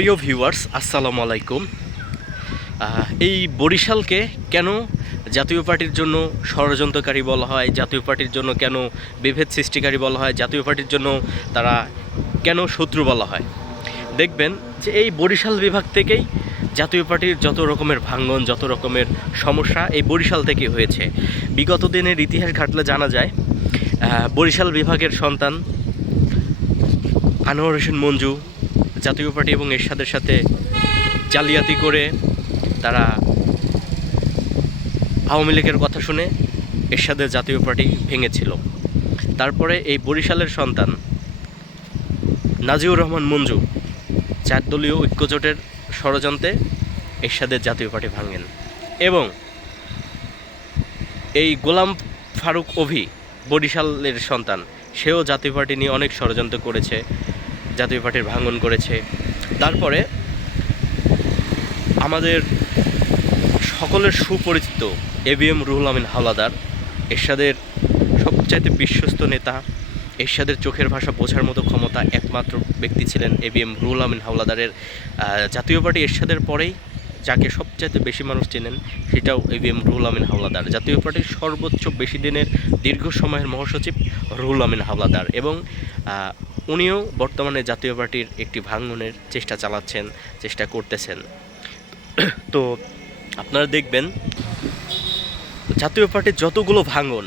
প্রিয় ভিউয়ার্স, আসসালামু আলাইকুম। এই বরিশালকে কেন জাতীয় পার্টির জন্য ষড়যন্ত্রকারী বলা হয়, জাতীয় পার্টির জন্য কেন বিভেদ সৃষ্টিকারী বলা হয়, জাতীয় পার্টির জন্য তারা কেন শত্রু বলা হয়? দেখবেন যে এই বরিশাল বিভাগ থেকেই জাতীয় পার্টির যত রকমের ভাঙ্গন, যত রকমের সমস্যা এই বরিশাল থেকে হয়েছে। বিগত দিনের ইতিহাস ঘাটলে জানা যায় বরিশাল বিভাগের সন্তান আনোয়ার হোসেন মঞ্জু জাতীয় পার্টি এবং এরশাদের সাথে জালিয়াতি করে তারা আওয়ামী লীগের কথা শুনে এরশাদের জাতীয় পার্টি ভেঙেছিল। তারপরে এই বরিশালের সন্তান নাজিউর রহমান মঞ্জু চার দলীয় ঐক্যজোটের ষড়যন্ত্রে এরশাদের জাতীয় পার্টি ভাঙেন এবং এই গোলাম ফারুক অভি বরিশালের সন্তান, সেও জাতীয় পার্টি নিয়ে অনেক ষড়যন্ত্র করেছে। জাতীয় পার্টির ভাঙন করেছে। তারপরে আমাদের সকলের সুপরিচিত A B M Ruhul Amin Howlader, এরশাদের সবচাইতে বিশ্বস্ত নেতা, এরশাদের চোখের ভাষা বোঝার মতো ক্ষমতা একমাত্র ব্যক্তি ছিলেন A B M Ruhul Amin হাওলাদারের। Jatiya party এরশাদের পরেই যাকে সবচাইতে বেশি মানুষ চেনেন সেটাও এবিএম রুহুল আমিন হাওলাদার। জাতীয় পার্টির সর্বোচ্চ বেশি দিনের দীর্ঘ সময়ের মহাসচিব রুহুল আমিন হাওলাদার এবং উনিও বর্তমানে জাতীয় পার্টির একটি ভাঙনের চেষ্টা চালাচ্ছেন, চেষ্টা করতেছেন। তো আপনারা দেখবেন, জাতীয় পার্টির যতগুলো ভাঙন,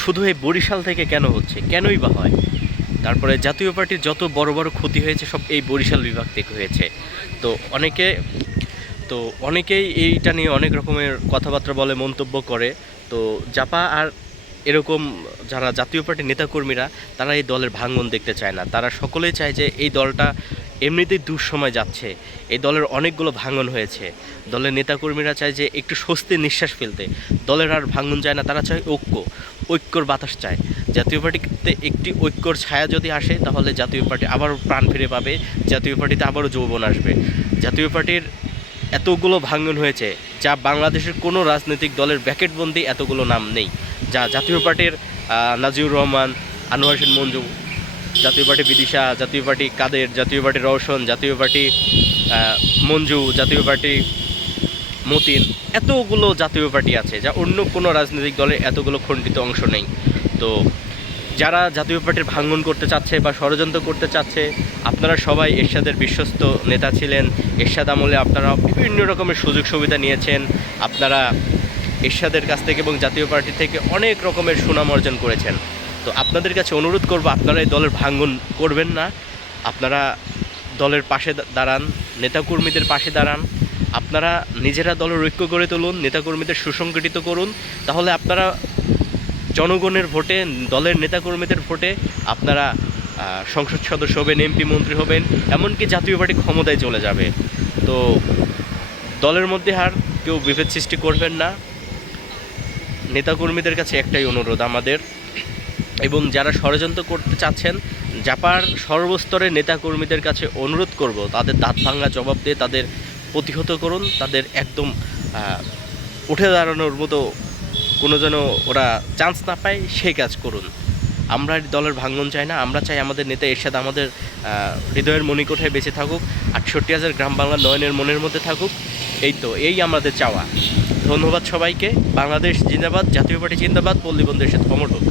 শুধু এই বরিশাল থেকে কেন হচ্ছে, কেনই বা হয়? তারপরে জাতীয় পার্টির যত বড় বড় ক্ষতি হয়েছে, সব এই বরিশাল বিভাগ থেকে হয়েছে। তো অনেকে তো অনেকেই এইটা নিয়ে অনেক রকমের কথাবার্তা বলে, মন্তব্য করে। তো জাপা আর এরকম যারা জাতীয় পার্টির নেতাকর্মীরা, তারা এই দলের ভাঙন দেখতে চায় না। তারা সকলেই চায় যে এই দলটা এমনিতেই দুঃসময় যাচ্ছে। এই দলের অনেকগুলো ভাঙন হয়েছে। দলের নেতাকর্মীরা চায় যে একটু স্বস্তি নিঃশ্বাস ফেলতে। দলের আর ভাঙন চায় না, তারা চায় ঐক্য। ঐক্যর বাতাস চায়। জাতীয় পার্টিতে একটি ঐক্যর ছায়া যদি আসে, তাহলে জাতীয় পার্টি আবারও প্রাণ ফিরে পাবে, জাতীয় পার্টিতে আবারও যৌবন আসবে। জাতীয় পার্টির এতগুলো ভাঙন হয়েছে, যা বাংলাদেশের কোনো রাজনৈতিক দলের ব্যাকেটবন্দি এতগুলো নাম নেই, যা জাতীয় পার্টির নাজিউর রহমান, আনোয়ার হোসেন মঞ্জু, জাতীয় পার্টি বিদিশা, জাতীয় পার্টি কাদের, জাতীয় পার্টি রওশন, জাতীয় পার্টি মঞ্জু, জাতীয় পার্টি মতিন, এতগুলো জাতীয় পার্টি আছে, যা অন্য কোনো রাজনৈতিক দলের এতগুলো খণ্ডিত অংশ নেই। তো যারা জাতীয় পার্টির ভাঙ্গন করতে চাচ্ছে বা ষড়যন্ত্র করতে চাচ্ছে, আপনারা সবাই এরশাদের বিশ্বস্ত নেতা ছিলেন। এরশাদ আমলে আপনারা বিভিন্ন রকমের সুযোগ সুবিধা নিয়েছেন। আপনারা এরশাদের কাছ থেকে এবং জাতীয় পার্টি থেকে অনেক রকমের সুনাম অর্জন করেছেন। তো আপনাদের কাছে অনুরোধ করব, আপনারা এই দলের ভাঙ্গন করবেন না। আপনারা দলের পাশে দাঁড়ান, নেতাকর্মীদের পাশে দাঁড়ান। আপনারা নিজেরা দলের ঐক্য গড়ে তুলুন, নেতাকর্মীদের সুসংগঠিত করুন। তাহলে আপনারা জনগণের ভোটে, দলের নেতাকর্মীদের ভোটে আপনারা সংসদ সদস্য হবেন এমপি মন্ত্রী হবেন, এমনকি জাতীয় পার্টি ক্ষমতায় চলে যাবে। তো দলের মধ্যে আর কেউ বিভেদ সৃষ্টি করবেন না। নেতাকর্মীদের কাছে একটাই অনুরোধ আমাদের। এবং যারা ষড়যন্ত্র করতে চাচ্ছেন, জাপার সর্বস্তরের নেতাকর্মীদের কাছে অনুরোধ করব, তাদের দাঁত ভাঙা জবাব দিয়ে তাদের প্রতিহত করুন, তাদের একদম উঠে দাঁড়ানোর মতো কোনো যেন ওরা চান্স না পায়, সেই কাজ করুন। আমরা দলের ভাঙ্গন চাই না, আমরা চাই আমাদের নেতা এরশাদ আমাদের হৃদয়ের মণিকোঠায় বেঁচে থাকুক, আটষট্টি হাজার গ্রাম বাংলা নয়নের মনের মধ্যে থাকুক, এই তো, এই আমাদের চাওয়া। ধন্যবাদ সবাইকে, বাংলাদেশ জিন্দাবাদ, জাতীয় পার্টি জিন্দাবাদ, পল্লী সাথে অমর কমটক